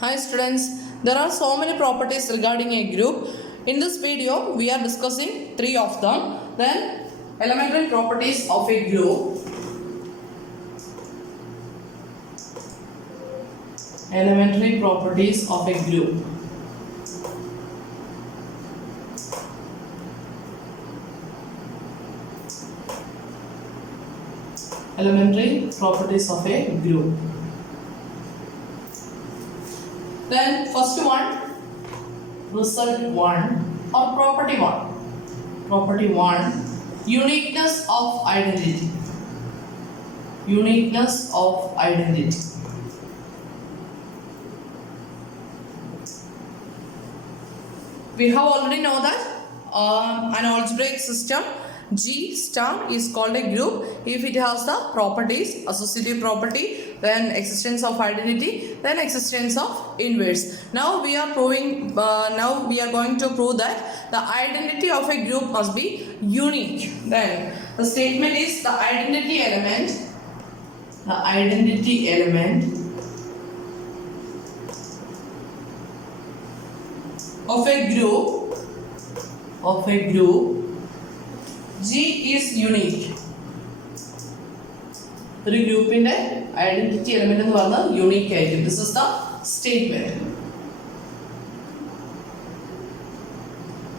Hi students, there are so many properties regarding a group. In this video, we are discussing three of them. Then, elementary properties of a group. Elementary properties of a group. Elementary properties of a group. Then first one, result 1 or property 1. Property 1, uniqueness of identity. Uniqueness of identity. We have already know that an algebraic system G star is called a group if it has the properties, associative property, then existence of identity, then existence of inverse. Now we are proving. Now we are going to prove that the identity of a group must be unique. Then the statement is the identity element. The identity element of a group G is unique. ഒരു ഗ്രൂപ്പിന്റെ identity element എന്ന് പറഞ്ഞാൽ യൂണിക് ആയിരിക്കും. This is the statement.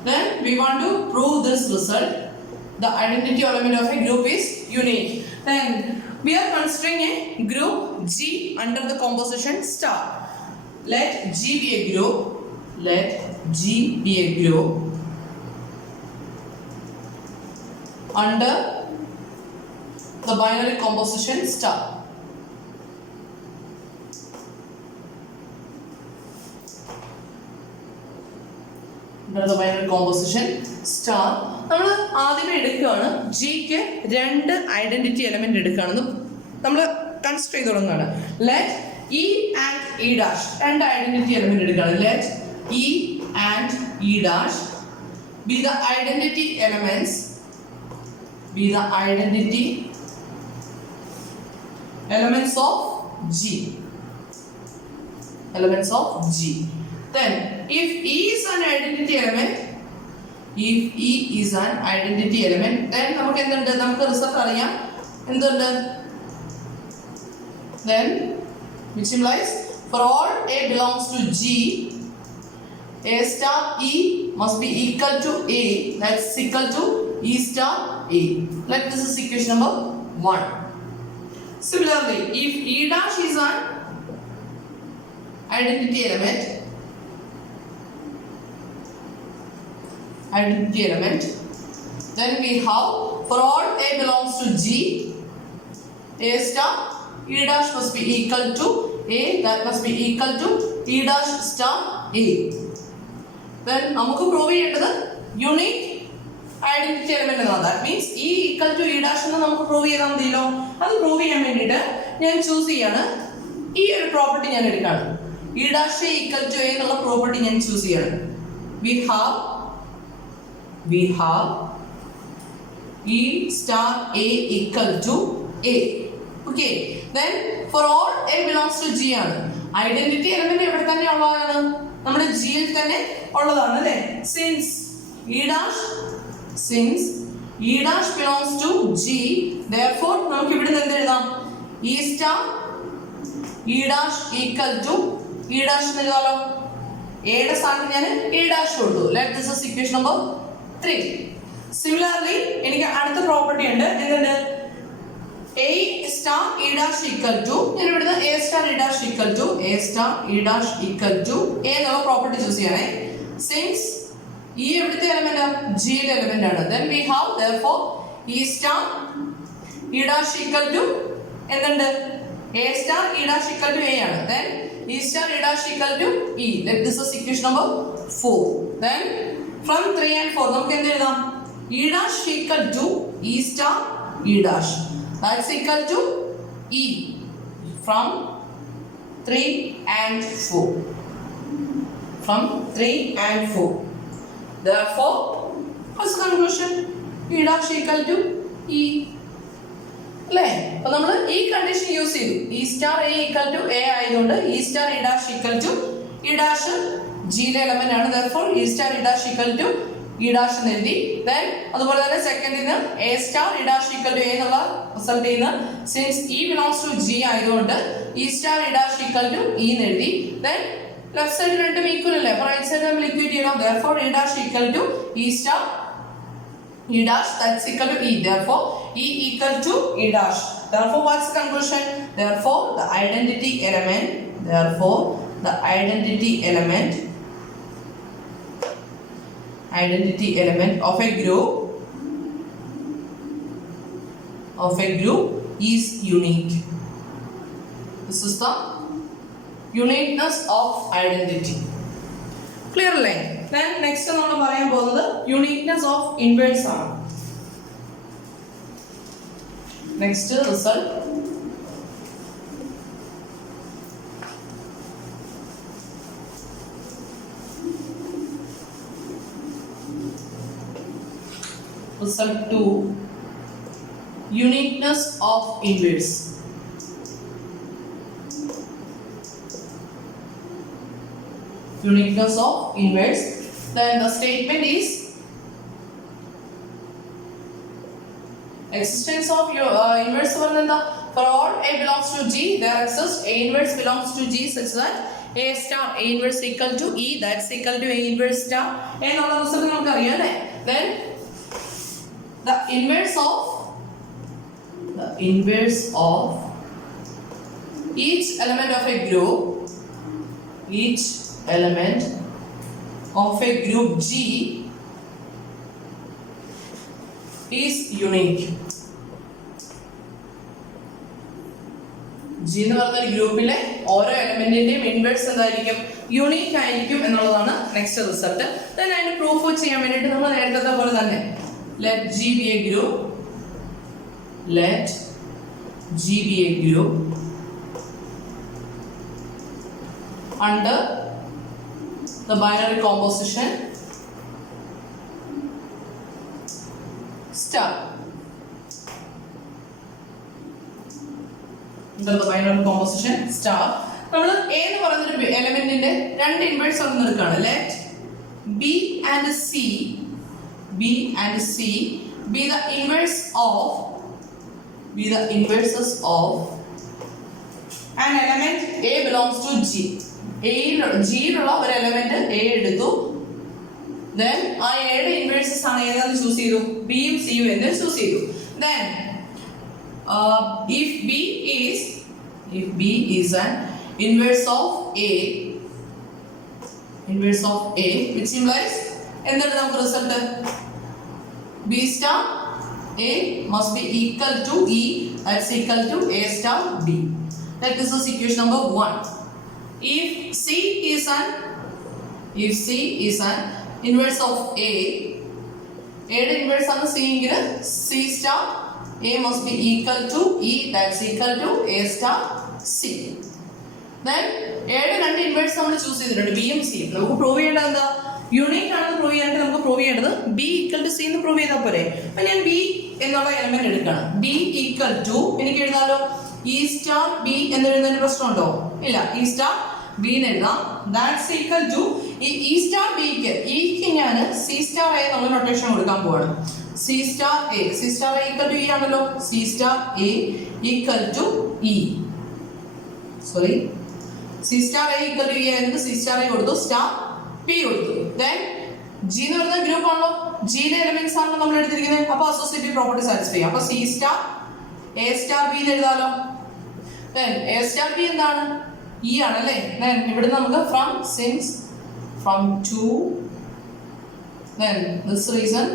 Then we want to prove this result. The identity element of a group is unique. Then we are considering a group G under the composition star. Let G be a group. Let G be a group under the binary composition star. Under the binary composition star. നമ്മൾ ആദ്യമേ എടുക്കുകയാണ് ജിക്ക് രണ്ട് identity element എടുക്കുകയാണെന്ന് നമ്മൾ കൺസിഡർ ചെയ്ത് തുടങ്ങുകയാണ്. Let E and E dash രണ്ട് ഐഡന്റിറ്റി എലമെന്റ് എടുക്കുകയാണ്. Let E and E dash B the identity elements. Be the identity elements of G. Elements of G. Then, if E is an identity element, then നമുക്ക് എന്തുണ്ട്? നമുക്ക് റിസൾട്ട് അറിയാം. എന്തുണ്ട്? Then, which implies for all A belongs to G, A star E must be equal to A. That's equal to E star A. Like this is equation number 1. Similarly, if E dash is an identity element, then we have for all A belongs to G, A star E dash must be equal to A, that must be equal to E dash star A. Then നമുക്ക് prove ചെയ്യേണ്ടത് unique identity element എന്നാണ്. That means e equal to E dash എന്ന് നമുക്ക് പ്രൂവ് ചെയ്താൽ മതിയല്ലോ. അത് പ്രൂവ് ചെയ്യാൻ വേണ്ടിയിട്ട് ഞാൻ ചൂസ് ചെയ്യാണ് ഈ ഒരു പ്രോപ്പർട്ടി ഞാൻ എടുക്കാണ്. E dash equal to A എന്നുള്ള പ്രോപ്പർട്ടി ഞാൻ ചൂസ് ചെയ്യാണ്. We have E star A equal to A. Okay, then for all A belongs to G ആണ്. ഐഡന്റിറ്റി എലമെന്റ് എവിടെ തന്നെ ഉള്ളതാണ്? നമ്മുടെ ജിയിൽ തന്നെ ഉള്ളതാണ് അല്ലേ? Since E dash belongs to G, therefore നമുക്ക് ഇവിടുന്ന് എന്ത് എഴുതാം? E star E dash equal to E dash എന്ന് എഴുതാലോ. എയുടെ സ്ഥാനത്ത് ഞാൻ E dash കൊടുത്തു. Let this is equation number 3. Similarly, എനിക്ക് അടുത്ത പ്രോപ്പർട്ടി ഉണ്ട്. എന്തുണ്ട്? A star E dash equal to ഞാൻ ഇവിടുന്ന് A star E dash equal to A star E dash equal to A എന്നുള്ള പ്രോപ്പർട്ടി ചൂസ് ചെയ്യണേ. Since E എവിടുത്തെ എലമെന്റ്? ജിയുടെ എലമെന്റ് ആണ്. Then we have therefore E star E dash equal to എന്തുണ്ട്? A star E dash equal to A ആണ്. Then E star E dash equal to E. Let this is equation number 4. Then from 3 and 4 നമുക്ക് എന്ത് എഴുതാം? E dash equal to E star E dash. That's equal to E from 3 and 4. From 3 and 4. Therefore, first conclusion, E dash equal to E. അല്ലേ? അപ്പൊ നമ്മൾ ഈ condition use ചെയ്തു. E star A equal to A ആയതുകൊണ്ട് E star E dash equal to E dash ജിയിലെ element ആണ്. therefore E star E dash equal to E dash എന്ന് എഴുതി. ദെൻ അതുപോലെ തന്നെ സെക്കൻഡിന് A star E dash equal to A എന്നുള്ള result ചെയ്യുന്ന since E belongs to G ആയതുകൊണ്ട് E star E dash equal to E എന്ന് എഴുതി. ദെൻ ലെഫ്റ്റ് സൈഡ് രണ്ടും ഈക്വൽ അല്ലേ? അപ്പൊ റൈറ്റ് സൈഡ് നമ്മൾ ഇക്വേറ്റ് ചെയ്യണം. therefore e dash equal to e star E dash that's equal to E. Therefore, E equal to E dash. Therefore, what's the conclusion? Therefore, the identity element of a group is unique. This is the uniqueness of identity. Clear line. Then next നമ്മൾ പറയാൻ പോകുന്നത് uniqueness of inverse ആണ്. Next result result 2 uniqueness of inverse. Uniqueness of inverse. Then the statement is existence of your inverse for all A belongs to G there exists A inverse belongs to G such that A star A inverse equal to E that's equal to A inverse star എന്നുള്ള റിസൾട്ട് നമുക്ക് അറിയാം അല്ലേ? Then the inverse of each element of a group G is unique. G എന്ന് പറഞ്ഞ ഒരു ഗ്രൂപ്പിലെ ഓരോ എലമെന്റിന്റെയും ഇൻവേഴ്സ് എന്തായിരിക്കും? യൂണീക്ക് ആയിരിക്കും എന്നുള്ളതാണ് നെക്സ്റ്റ് റിസൾട്ട്. then അതിന് പ്രൂഫ് ചെയ്യാൻ വേണ്ടിയിട്ട് നമ്മൾ നേരത്തെ പോലെ തന്നെ let G be a group under the binary composition star. Under the binary composition star നമ്മൾ A എന്ന് പറയുന്ന ഒരു എലമെന്റിന്റെ രണ്ട് ഇൻവേഴ്സ് ആണ് എടുക്കുകയാണ്. let B and C be the inverses of an element A belongs to G. ജിയിലുള്ള ഒരു എലമെന്റ് എ എടുത്തു. then ആ എയുടെ ഇൻവേഴ്സസ് ആണ് ഏതാന്ന് ചൂസ് ചെയ്തു? ബിയും സിയും എന്ന് ചൂസ് ചെയ്തു. then if B is an inverse of A which implies എന്താണ് നമുക്ക് result? B star A must be equal to E that's equal to A star B. That this is equation number 1. If C is an inverse of A യുടെ ഇൻവേഴ്സ് ആണ് C എങ്കിൽ C star A must be equal to E that's equal to A star C. Then യുടെ രണ്ട് ഇൻവേഴ്സ് നമ്മൾ ചൂസ് ചെയ്തിട്ടുണ്ട് B യും C. നമുക്ക് prove ചെയ്യേണ്ടത് എന്താ? യൂണിക് ആണെന്ന് പ്രൂവ് ചെയ്യാനായിട്ട് നമുക്ക് പ്രൂവ് ചെയ്യേണ്ടത് B equal to C എന്ന് പ്രൂവ് ചെയ്താൽ പോരെ. അപ്പോൾ ഞാൻ B എന്നുള്ള എലമെന്റ് എടുക്കണം. B equal to എനിക്ക് എഴുതാലോ E star B എന്ന് എഴുതുന്നതിന് പ്രശ്നമുണ്ടോ? ഇല്ല. E star B എന്ന് എഴുതാം. That's equal to ഈ E star B ക്ക് ഞാൻ C star A എന്നുള്ള നൊട്ടേഷൻ കൊടുക്കാൻ പോവാണ്. C star A equal to E ആണല്ലോ. C star A equal to E. Sorry. C star A equal to E ആയിരുന്നു. C star A കൊടുത്തു. Star P കൊടുത്തു. Then G എന്ന് പറയുന്ന ഗ്രൂപ്പ് ആണല്ലോ. G യുടെ എലിമെന്റ്സ് ആണല്ലോ നമ്മൾ എടുത്തിരിക്കുന്നത്. അപ്പോൾ അസോസിയേറ്റീവ് പ്രോപ്പർട്ടി സാറ്റിസ്ഫൈ ചെയ്യാം. അപ്പോൾ C star A star B എന്ന് എഴുതാലോ. Then A star B എന്താണ്? E ആണല്ലേ. Then ഇവിടെ നമുക്ക് from to then this reason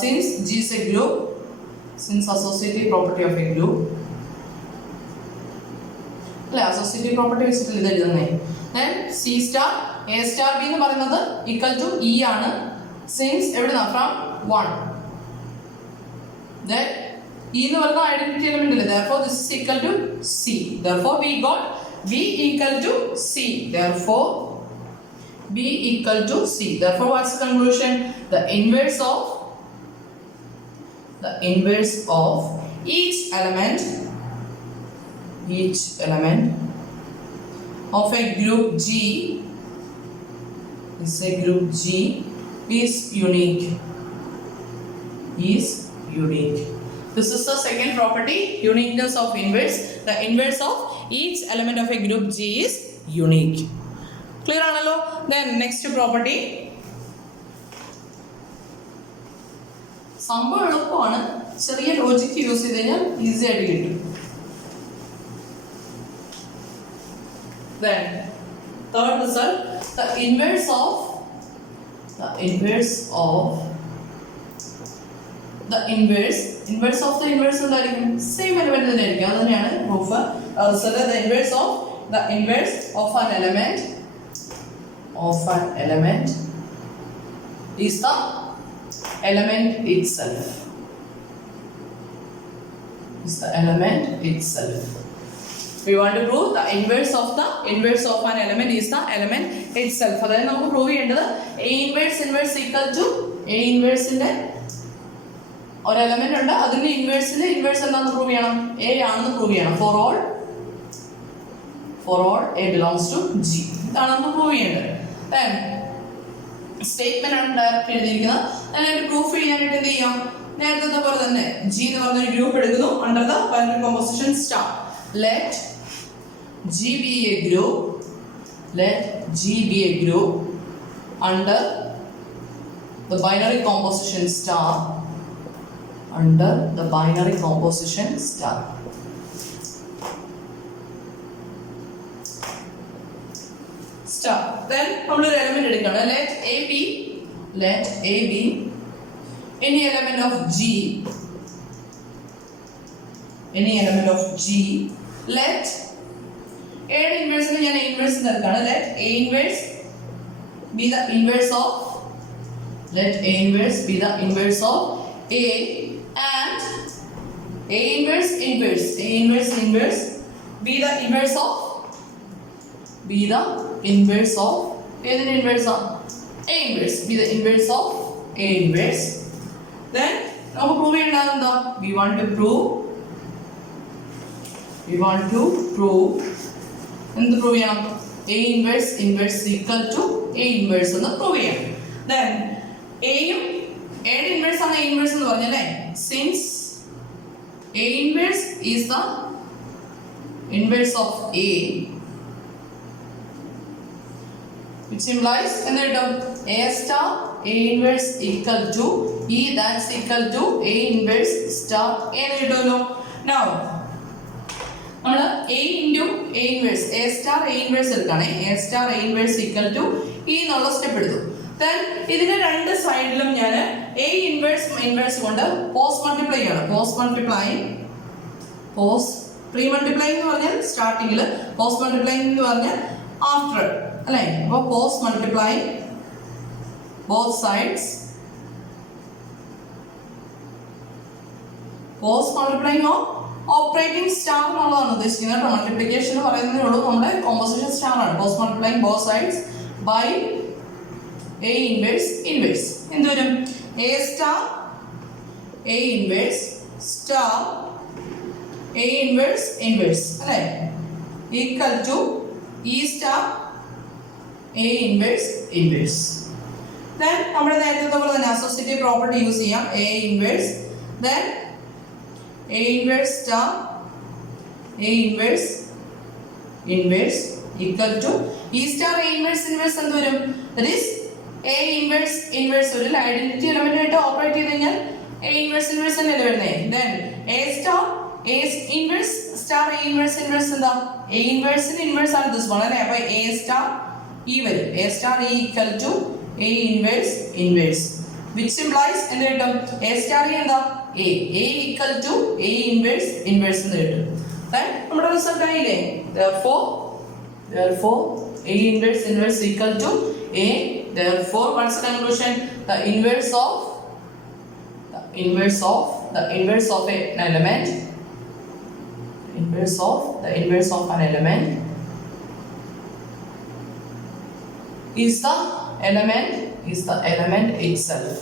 since G is a group, since associative property of a group അല്ലെ associative property വെച്ചിട്ട് ഇത് എഴുതുന്നേ. then C star A star B എന്ന് പറയുന്നത് equal to E ആണ്. since എവിടുന്നാ from 1. then E എന്ന് പറയുന്ന ഐഡന്റിറ്റി എലിമെന്റ് അല്ലേ. therefore this is equal to C. therefore we got B equal to C. therefore B B equal to C. Therefore, what's the conclusion? The inverse of each element of a group G is unique. This is the second property, uniqueness of inverse. The inverse of each element of a group G is unique. Clear ആണല്ലോ? Then next property. സംഭവം എളുപ്പമാണ്, ചെറിയ logic use ചെയ്ത് കഴിഞ്ഞാൽ ഈസി ആയിട്ട് കിട്ടും. Then third result, the inverse of the inverse എന്തായിരിക്കും? Same element തന്നെ ആയിരിക്കും. അത് തന്നെയാണ് proof. Result the inverse of an element is the element itself. We want to prove the inverse of an element is the element itself. അതായത് നമുക്ക് prove ചെയ്യേണ്ടത് A inverse equal to A inverseന്റെ ഒരു എലമെന്റ് ഉണ്ട്, അതിന്റെ ഇൻവേഴ്സിന്റെ ഇൻവേഴ്സ് എന്താണെന്ന് പ്രൂവ് ചെയ്യണം? A ആണെന്ന് പ്രൂവ് ചെയ്യണം. For all A belongs to G. ഇതാണ് നമുക്ക് പ്രൂവ് ചെയ്യേണ്ടത്. Then സ്റ്റേറ്റ്മെന്റ് ആണ് ഡയറക്റ്റ് എഴുതിയിരിക്കുന്നത്. അതിനായിട്ട് പ്രൂഫ് ചെയ്യാനായിട്ട് എന്ത് ചെയ്യാം? നേരത്തെ പോലെ തന്നെ G എന്ന് പറഞ്ഞൊരു ഗ്രൂപ്പ് എടുക്കുന്നു. Under the binary composition star. Let G be a group under the binary composition star. Then നമ്മളൊരു എലിമെന്റ് എടുക്കണം. Let A be any element of G. Let A inverse ഞാൻ A inverse എടുക്കണം. Let A inverse be the inverse of A and A inverse be the inverse of ഏതിന്റെ ഇൻവേഴ്സ് ആണ്? A inverse be the inverse of A inverse. Then നമുക്ക് prove ചെയ്യേണ്ടത് എന്താ? We want to prove എന്ത് പ്രൂവ് ചെയ്യണം? A inverse equal to A inverse എന്ന് പ്രൂവ് ചെയ്യണം. Then A inverse ആണ് A inverse എന്ന് പറഞ്ഞല്ലേ? Since A inverse is the inverse of A, which implies എന്ത് കിട്ടും? A star A inverse equal to E, that's equal to A inverse star A എന്ന് കിട്ടുമല്ലോ. Now നമ്മൾ A into A inverse A star A inverse എടുക്കുകയാണെ. A star A inverse equal to E എന്നുള്ള സ്റ്റെപ്പ് എടുത്തു. Then ഇതിന്റെ രണ്ട് സൈഡിലും ഞാൻ A inverse കൊണ്ട് പോസ്റ്റ് മൾട്ടിപ്ലൈ ചെയ്യണം. പ്രീ മൾട്ടിപ്ലൈങ് എന്ന് പറഞ്ഞാൽ സ്റ്റാർട്ടിങ്ങിൽ, പോസ്റ്റ് മൾട്ടിപ്ലൈങ് എന്ന് പറഞ്ഞാൽ ആഫ്റ്റർ അല്ലേ? അപ്പോൾ post multiply both sides. Post multiplying operating star എന്നുള്ളതാണ് ഉദ്ദേശിക്കുന്നത് കേട്ടോ. മൾട്ടിപ്ലിക്കേഷൻ എന്ന് പറയുന്നതേ ഉള്ളൂ. നമ്മുടെ കോമ്പോസിഷൻ സ്റ്റാർ ആണ്. Post multiplying both sides by A inverse എന്ത് വരും? A star A inverse star A inverse അല്ലേ? equal to E star A inverse. Then നമ്മുടെ നേരത്തെ പോലെ തന്നെ അസോസിയേറ്റീവ് പ്രോപ്പർട്ടി യൂസ് ചെയ്യാം. A inverse then A inverse star A inverse equal to E star A inverse എന്ത് വരും? That is A inverse ഒരു identity element ആയിട്ട് ഓപ്പറേറ്റ് ചെയ്ത് കഴിഞ്ഞാൽ A inverse എന്നല്ലേ വരുന്നത്. Then A star A inverse star A inverse എന്താ? A inverse ഇൻവേഴ്സ് ആണ് this one അല്ലേ? അപ്പോൾ A star E വരും. A star E equal to A inverse which implies എന്ത് കിട്ടും? A star E എന്താ? A equal to A inverse എന്ന് കിട്ടും. Then നമ്മുടെ റിസൾട്ട് ആയില്ലേ? Therefore A inverse equal to A. Therefore, what's the conclusion? The inverse of an element. is the element itself.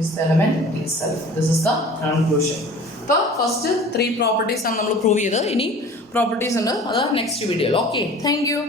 Is the element itself. This is the conclusion. ഇപ്പോൾ ഫസ്റ്റ് 3 പ്രോപ്പർട്ടീസ് ആണ് നമ്മൾ പ്രൂവ് ചെയ്തത്. ഇനി പ്രോപ്പർട്ടീസ് ഉണ്ട്, അത് നെക്സ്റ്റ് വീഡിയോയിൽ. Okay, thank you.